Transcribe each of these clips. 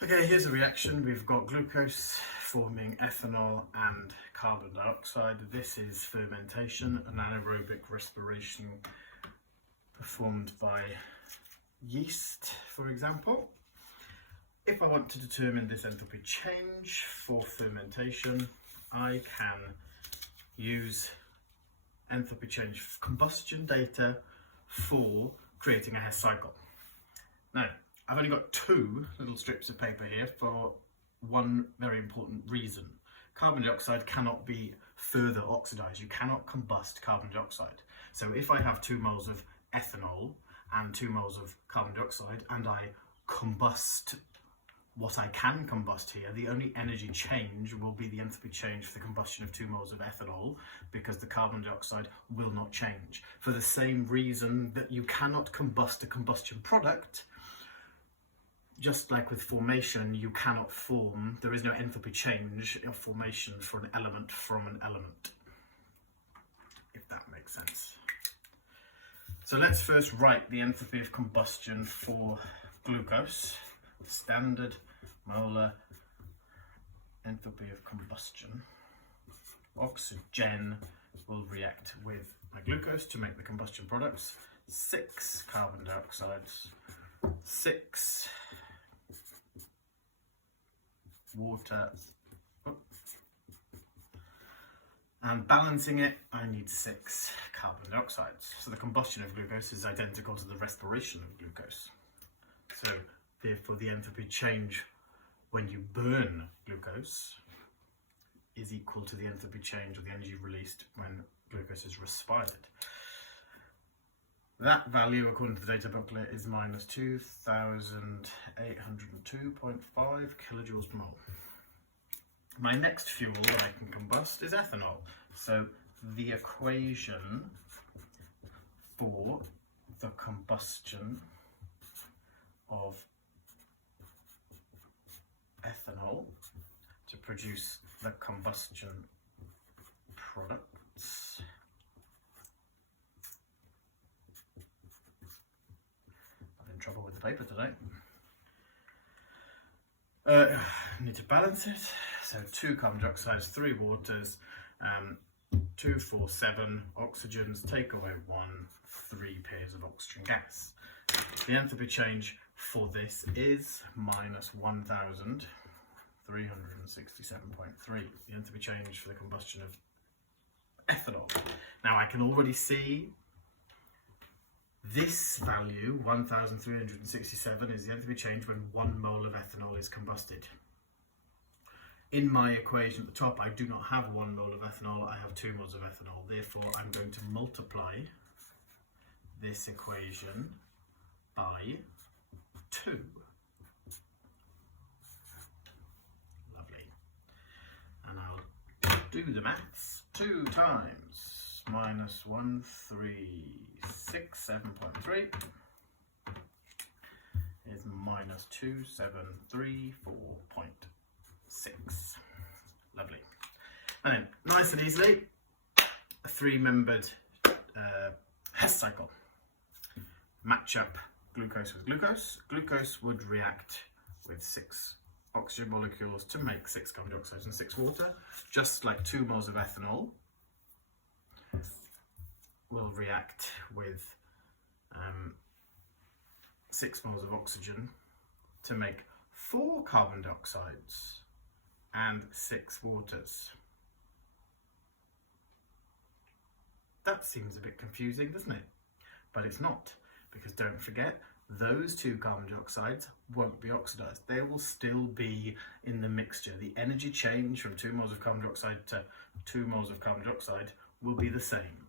Okay, here's a reaction. We've got glucose forming ethanol and carbon dioxide. This is fermentation, an anaerobic respiration performed by yeast, for example. If I want to determine this enthalpy change for fermentation, I can use enthalpy change combustion data for creating a Hess cycle. Now, I've only got two little strips of paper here for one very important reason. Carbon dioxide cannot be further oxidized. You cannot combust carbon dioxide. So if I have 2 moles of ethanol and 2 moles of carbon dioxide and I combust what I can combust here, the only energy change will be the enthalpy change for the combustion of 2 moles of ethanol, because the carbon dioxide will not change. For the same reason that you cannot combust a combustion product, just like with formation, you cannot form, there is no enthalpy change of formation for an element from an element, if that makes sense. So let's first write the enthalpy of combustion for glucose. Standard molar enthalpy of combustion. Oxygen will react with my glucose to make the combustion products. 6 carbon dioxides, 6 water, and balancing it, I need 6 carbon dioxides. So the combustion of glucose is identical to the respiration of glucose. So therefore the enthalpy change when you burn glucose is equal to the enthalpy change or the energy released when glucose is respired. That value, according to the data booklet, is minus 2,802.5 kilojoules per mole. My next fuel that I can combust is ethanol. So the equation for the combustion of ethanol to produce the combustion products trouble with the paper today. Need to balance it. So 2 carbon dioxides, 3 waters, 2, 4, 7 oxygens, take away 1, 3 pairs of oxygen gas. The enthalpy change for this is minus 1,367.3. The enthalpy change for the combustion of ethanol. Now I can already see this value, 1,367, is the enthalpy change when 1 mole of ethanol is combusted. In my equation at the top, I do not have 1 mole of ethanol, I have 2 moles of ethanol. Therefore, I'm going to multiply this equation by 2. Lovely. And I'll do the maths. 2 times minus 1,367.3 is minus 2,734.6. Lovely. And then, nice and easily, a 3-membered Hess cycle. Match up glucose with glucose. Glucose would react with 6 oxygen molecules to make 6 carbon dioxide and 6 water, just like 2 moles of ethanol will react with 6 moles of oxygen to make 4 carbon dioxides and 6 waters. That seems a bit confusing, doesn't it? But it's not, because don't forget, those 2 carbon dioxides won't be oxidized. They will still be in the mixture. The energy change from 2 moles of carbon dioxide to 2 moles of carbon dioxide will be the same.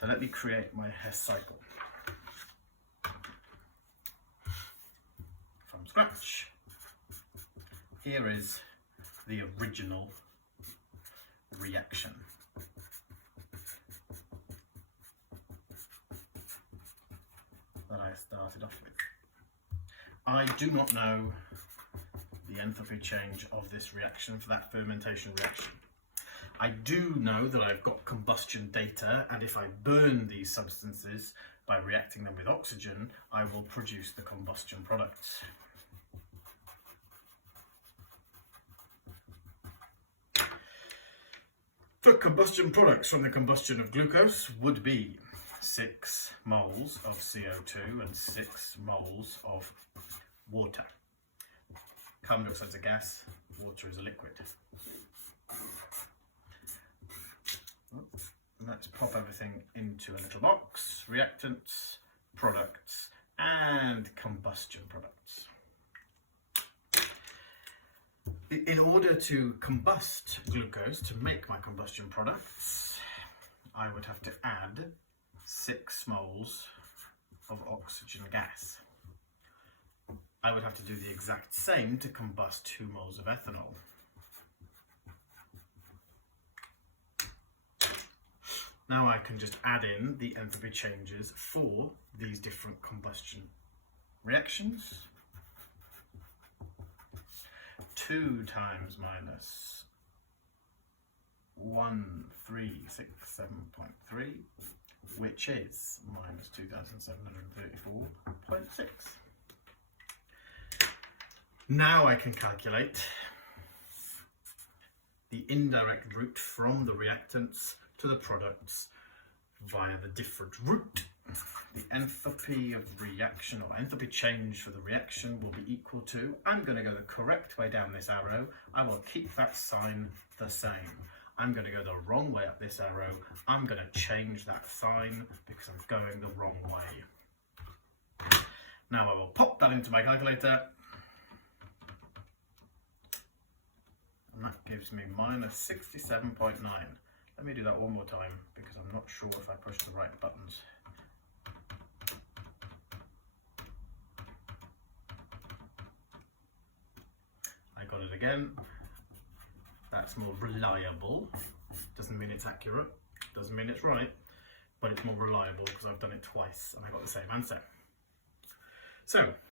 So let me create my Hess cycle from scratch. Here is the original reaction. That I started off with. I do not know the enthalpy change of this reaction for that fermentation reaction. I do know that I've got combustion data, and if I burn these substances by reacting them with oxygen, I will produce the combustion products. The combustion products from the combustion of glucose would be 6 moles of CO2 and 6 moles of water. Carbon dioxide is a gas, water is a liquid. Let's pop everything into a little box. Reactants, products, and combustion products. In order to combust glucose to make my combustion products, I would have to add 6 moles of oxygen gas. I would have to do the exact same to combust 2 moles of ethanol. Now I can just add in the enthalpy changes for these different combustion reactions. 2 times minus 1367.3, which is minus 2734.6. Now I can calculate the indirect route from the reactants to the products via the different route. The enthalpy of reaction, or enthalpy change for the reaction, will be equal to, I'm going to go the correct way down this arrow, I will keep that sign the same. I'm going to go the wrong way up this arrow, I'm going to change that sign because I'm going the wrong way. Now I will pop that into my calculator, and that gives me minus 67.9. Let me do that one more time because I'm not sure if I push the right buttons. I got it again. That's more reliable. Doesn't mean it's accurate, doesn't mean it's right, but it's more reliable because I've done it twice and I got the same answer. So